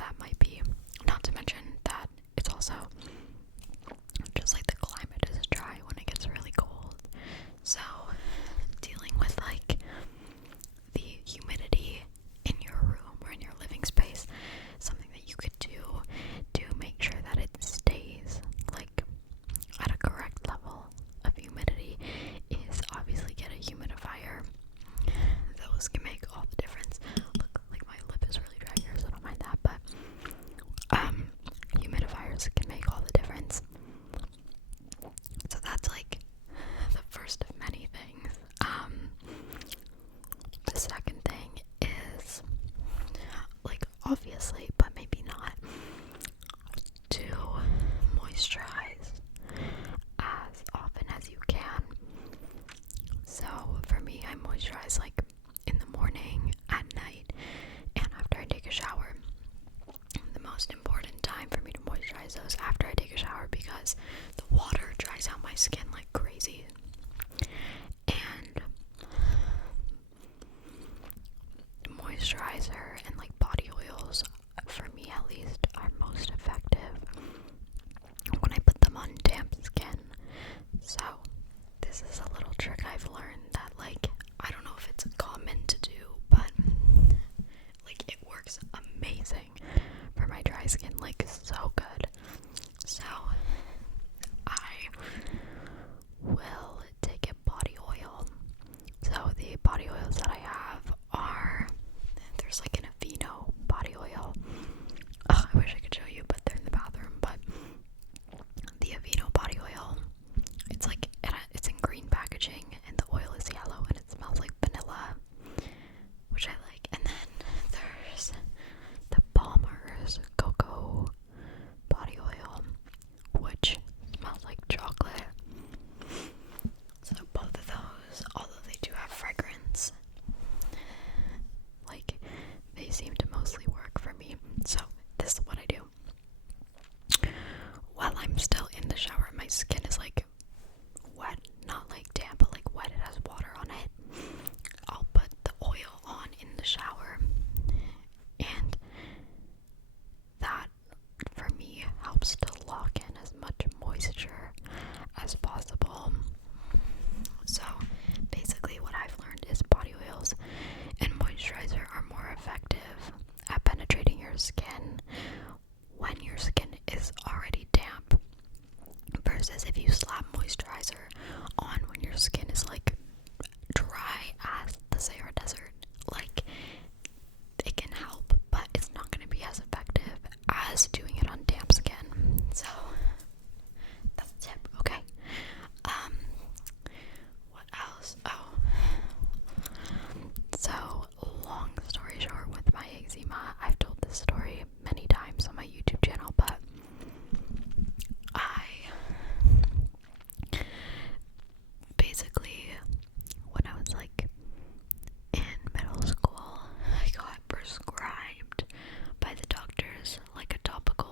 that might be. Not to mention that it's also just like the climate is dry when it gets really cold. So dealing with like the humidity in your room or in your living space, something that you could do to make sure that it stays like at a correct level of humidity is obviously get a humidifier. Those can make all the difference. Look, like my lip is really dry here, so don't mind that, but humidifiers can make all the difference. So that's like the first of many things. The second thing is, like, obviously, but maybe not, to moisturize as often as you can. So for me, I moisturize like in the morning, at night, and after I take a shower. The most important time for me to moisturize those after I take a shower, because the water dries out my skin like crazy. And moisturizer and like body oils, for me at least, are most effective when I put them on damp skin. So this is a little trick I've learned that, like, I don't know if it's common to do, but like it works amazing for my dry skin, like so good. So I will take a body oil. So the body oils that I have are, there's like an Aveeno body oil. I wish I could show you, but they're in the bathroom. But the Aveeno body oil, it's like, it's in green packaging, and the oil is yellow, and it smells like vanilla, which I like. And then there's the Palmer's cocoa body oil, which smells like chocolate. So both of those, although they do have fragrance, like, they seem to mostly work for me. So this is what I do. While I'm still in the shower, my skin is like wet, not like damp, but like wet, it has water on it. I'll put the oil on in the shower, and that for me helps to lock in as much moisture as possible. So basically what I've learned is body oils and moisturizer are more effective at penetrating your skin when your skin is already damp, versus if you slap moisturizer on when your skin is like dry as the Sahara Desert. Like, it can help, but it's not going to be as effective as doing it on damp skin. So that's a tip, okay? What else? Oh, so long story short, with my eczema, I've told this story many times on my YouTube channel, but I basically, when I was like in middle school, I got prescribed by the doctors like a topical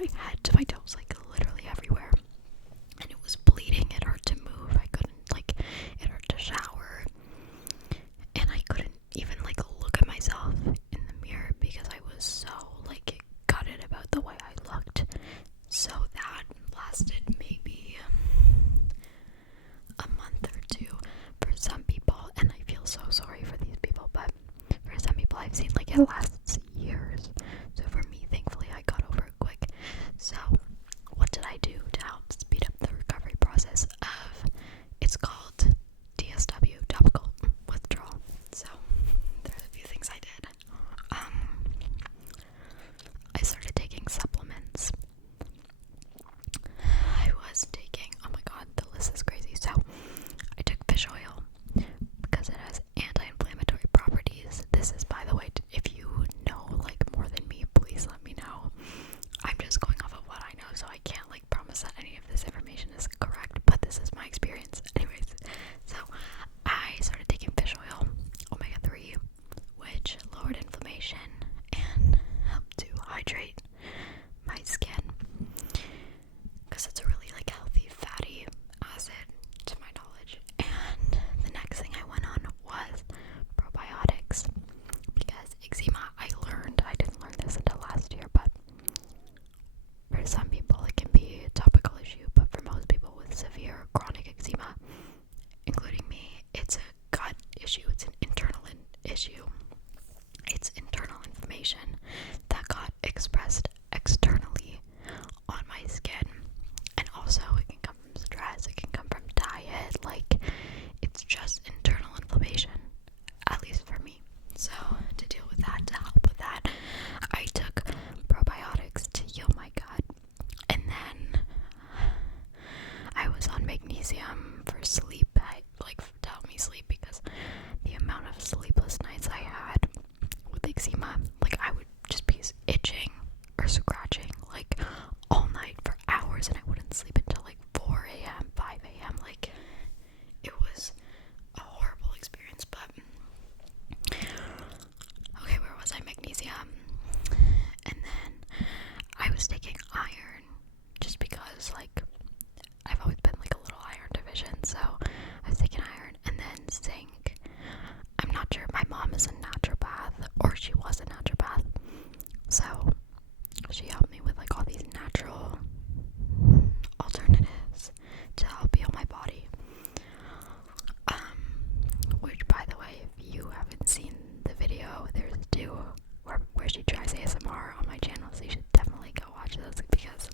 my head to my toes, like literally everywhere. And it was bleeding. It hurt to move. I couldn't, like, it hurt to shower. And I couldn't even, like, look at myself in the mirror because I was so, like, gutted about the way I looked. So that lasted maybe a month or two for some people, and I feel so sorry for these people, but for some people I've seen, like, it lasts years. So for me, thankfully, I got over it quick. So what did I do to help speed up the recovery process of, it's called DSW, topical withdrawal. So there's a few things I did. I started taking supplements. I was taking, oh my god, the list is crazy. So I took fish oil because it has anti-inflammatory properties. This is, by the way, if you know, like, more than me, please let me know. I'm just going off of what I know, so I can't, like, promise that any of this information is correct, but this is my experience. Anyways, so I started taking fish oil, omega-3, which lowered inflammation and helped to hydrate my skin, because it's a really, like, healthy fatty acid to my knowledge. And the next thing I went on was probiotics, because eczema, I didn't learn this until last year, but for some people it can be a topical issue, but for most people with severe chronic eczema, including me, it's a gut issue. It's an internal issue. It's internal inflammation that got expressed externally on my skin. And also it can come from stress, it can come from diet, like, it's just internal inflammation, at least for me. So to deal with that, to help with that, I took probiotics to heal my gut. And then I was on magnesium for sleep, to help me sleep, because the amount of sleepless nights I had with eczema, like, I would just be itching or scratching, like, all night for hours, and I wouldn't sleep until, like, 4 a.m., 5 a.m., like, it was a horrible experience. But okay, where was I? Magnesium. And then I was taking iron, just because, like, I've always been, like, a little iron deficient, so I was taking iron. And then zinc. I'm not sure, my mom is a naturopath, or she was a naturopath, so she helped me with, like, all these natural alternatives to help heal my body. Which, by the way, if you haven't seen the video, there's two where she tries ASMR on my channel, so you should definitely go watch those, because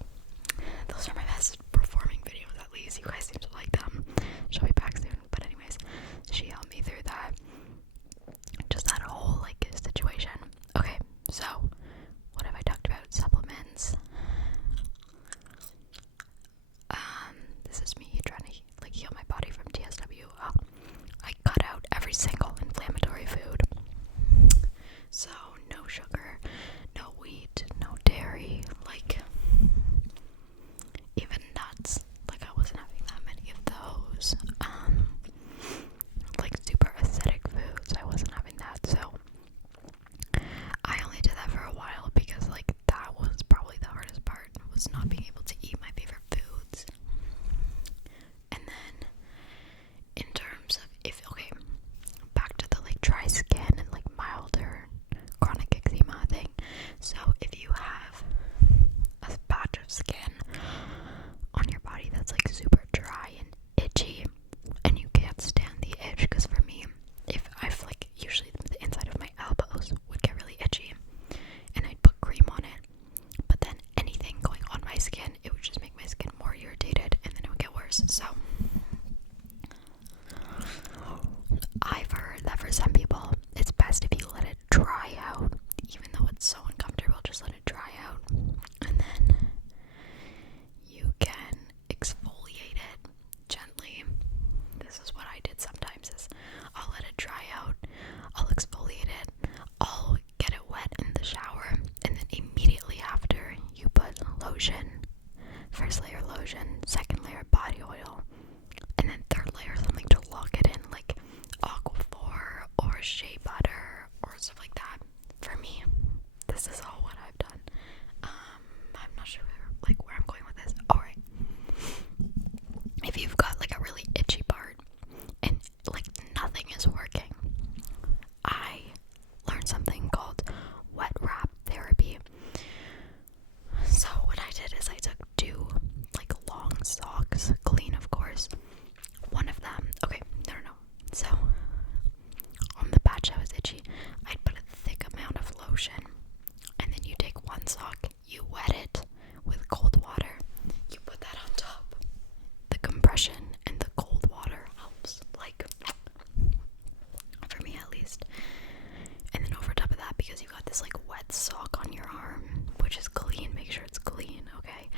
those are my best performing videos, at least. You guys seem to like them. She'll be back soon, but anyways, she helped me through that. Just that whole, like, situation. Okay, so what have I talked about? Supplements. This is me trying to, like, heal my body from DSW. I cut out every single inflammatory food. So no sugar, no wheat, no dairy, like, even nuts. Like, I wasn't having that many of those. Like, super acidic foods, I wasn't having that. So I only did that for a while, because, like, that was probably the hardest part, was not being able to eat my favorite foods. And then in terms of, back to the, like, dry skin and, like, milder chronic eczema thing. So if you have a patch of skin on your body that's, like, super dry and itchy, and you can't stand the itch, because for me, if I've, like, usually the inside of my elbows would get really itchy, and I'd put cream on it, but then anything going on my skin, it would just make my skin more irritated, and then it would get worse. So I've heard that for some people, it's best if you let it dry out, even though it's so uncomfortable, just let it dry out, and then you can exfoliate it gently. This is what I did sometimes, is I'll let it dry out, I'll exfoliate it, I'll get it wet in the shower, and then immediately after, you put lotion, first layer lotion, second layer body oil, and then third layer something to lock it in, like Aquaphor or shea butter or stuff like that. For me, this is all what I've done. I'm not sure you wet it with cold water. You put that on top. The compression and the cold water helps, like, for me at least. And then over top of that, because you got this like wet sock on your arm, which is clean, make sure it's clean, okay?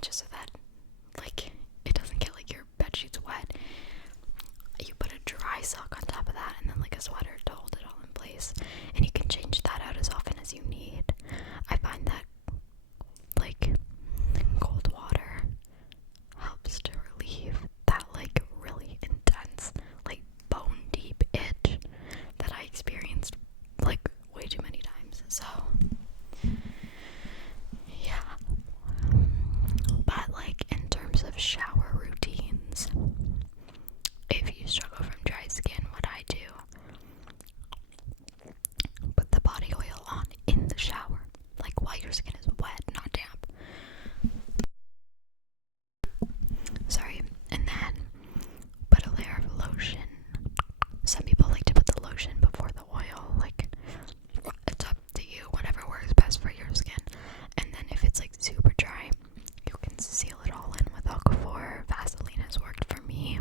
Just so that like it doesn't get like your bed sheets wet. You put a dry sock on top of that, and then like a sweater to hold it all in place. And you can change that out as often as you need. I find that like cold water helps to relieve that like really intense, like bone deep itch that I experienced like way too many times. So yeah. But like in terms of shower routines, if you struggle from dry skin, what I do, put the body oil on in the shower, like while your skin is wet, not damp. Sorry. And then put a layer of lotion. Some people like to put the lotion before the oil, like it's up to you, whatever works best for your skin. And then if it's like super dry, you can seal it all in with Aquaphor. Vaseline has worked for me.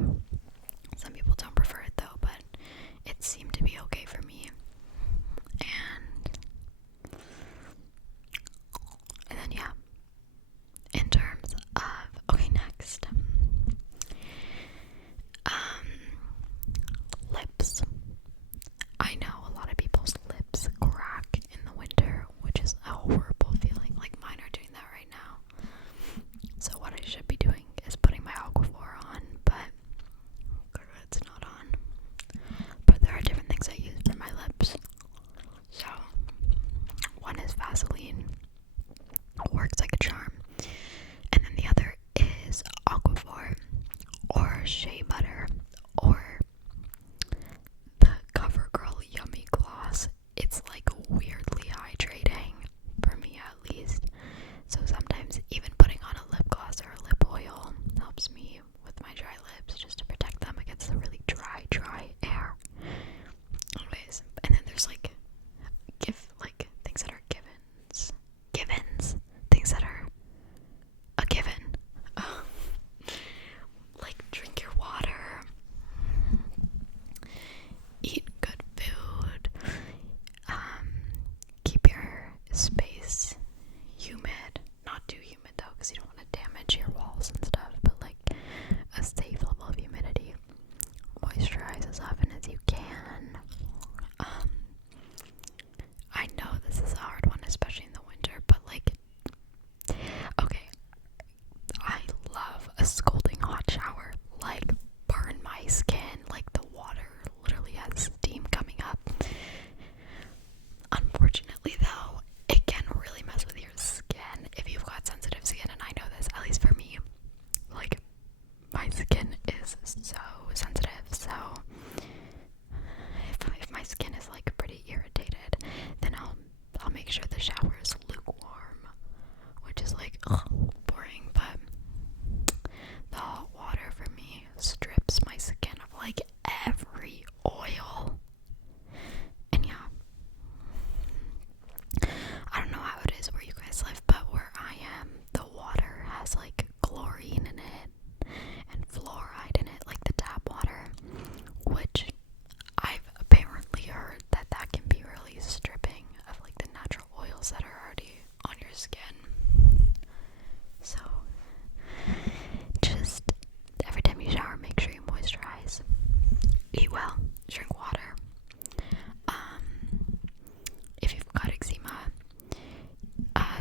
Some people don't prefer it though, but it seemed to be okay for me. And then yeah, in terms of, okay, next, lips. I know a lot of people's lips crack in the winter, which is a horrible feeling. Like mine are doing that right now. So what I should be doing is putting my Aquaphor on, but it's not on. But there are different things I use for my lips. So one is Vaseline, works like a charm, and then the other is Aquaphor or shea butter or the CoverGirl Yummy Gloss. It's like weirdly hydrating, for me at least. So sometimes even putting on a lip gloss or a lip oil helps me with my dry lips, just to protect them against the really dry air. Anyways, and then there's like things that are givens, things that are a given. Like drink your water, eat good food, keep your space humid, not too humid though, because you don't want to damage your walls and stuff, but like a safe level of humidity. Moisturize as often as you can. I know this is a hard one, especially in the winter, but like, okay, I love a scalding hot shower. Like, burn my skin, like the water literally has steam coming up. Unfortunately though, it can really mess with your skin if you've got sensitive skin, and I know this, at least for me. Like, my skin is so sensitive, so if my skin is like pretty irritated, then I'll make sure the shower is lukewarm, which is like boring, but the hot water for me strips my skin of like every oil. And yeah, I don't know how it is where you guys live, but where I am, the water has like chlorine in it and fluoride in it, like the tap water, which I've apparently heard that can be really stripping of like the natural oils that are already on your skin. So just every time you shower, make sure you moisturize, eat well, drink water. If you've got eczema,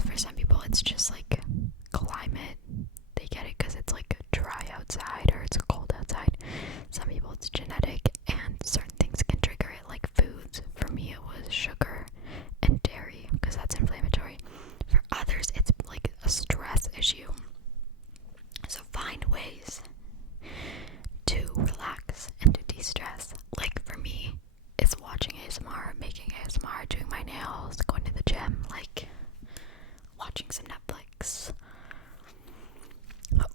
for some people it's just like climate, they get it because it's like dry outside or it's cold outside. Some people it's genetic, and certain things can trigger it, like foods. For me it was sugar and dairy, because that's inflammatory. For others it's like a stress issue. So find ways to relax and to de-stress. Like for me, it's watching ASMR, making ASMR, doing my nails, going to the gym, like watching some Netflix,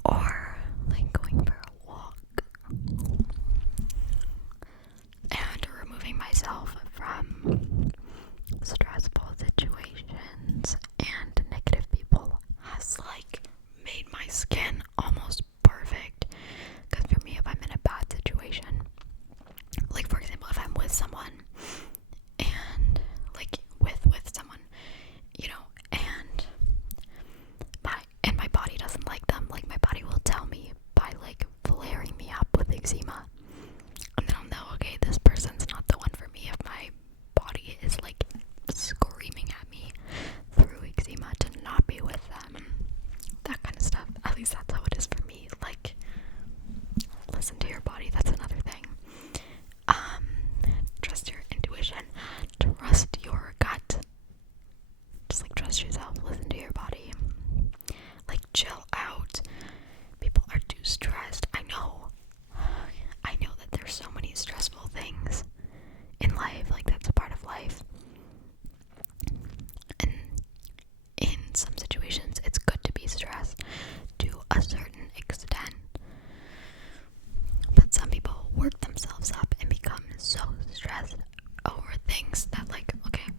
or like going for a walk, and removing myself from stressful situations, and trust yourself, listen to your body. Like, chill out. People are too stressed. I know that there's so many stressful things in life, like that's a part of life. And in some situations, it's good to be stressed to a certain extent. But some people work themselves up and become so stressed over things that, like, okay,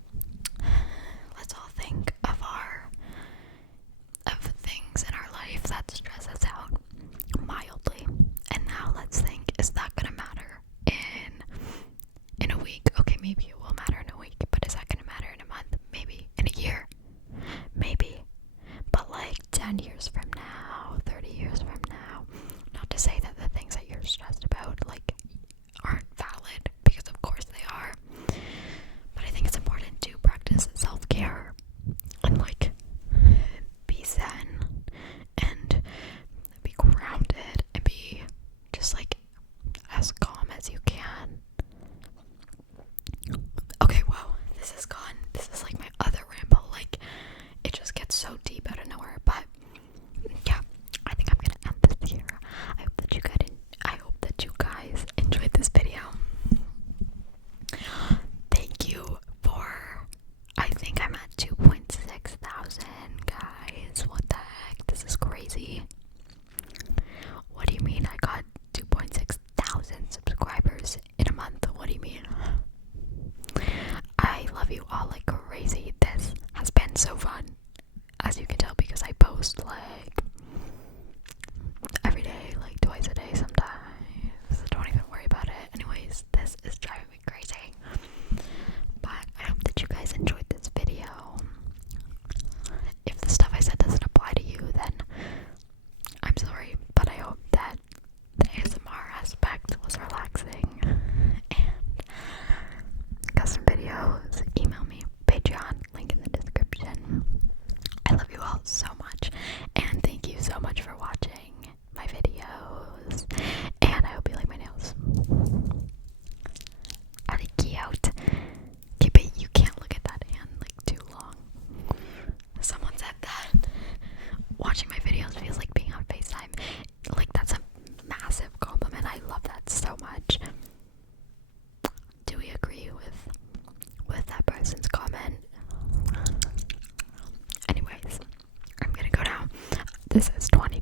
let's all think of things in our life that stress us out mildly. And now let's think, is that gonna matter in a week? Okay, maybe it will matter in a week, but is that gonna matter in a month? Maybe. In a year? Maybe. But like 10 years from now, 30 years from now, not to say that the things that you're stressed about like aren't valid, because of course they are, but I think it's important to practice self-care and like be zen and be grounded and be just like as calm as you can. Okay, wow, this is like my other ramble, like it just gets so deep out of nowhere, but yeah, I think I'm gonna end this here. I hope that you guys enjoyed this video. Thank you for, I think I'm at 2.6 thousand guys. What the heck? This is crazy. What do you mean I got 2.6 thousand subscribers in a month? What do you mean? I love you all like crazy. This has been so fun, as you can tell, because I post like every day, like twice a day sometimes. Don't even worry about it. Anyways, this is driving me crazy. But I hope that you guys enjoyed this video. If the stuff I said doesn't apply to you, then I'm sorry, but I hope that the ASMR aspect was relaxing. And custom videos, email me, Patreon, link in the description. I love you all so much, and thank you so much for watching my videos, and I hope you like my nails. Are they cute? Okay, but you can't look at that hand like too long. Someone said that watching my videos feels like being on FaceTime. Like, that's a massive compliment. I love that so much. Do we agree with that person's comment? Anyways, I'm gonna go now. This is 20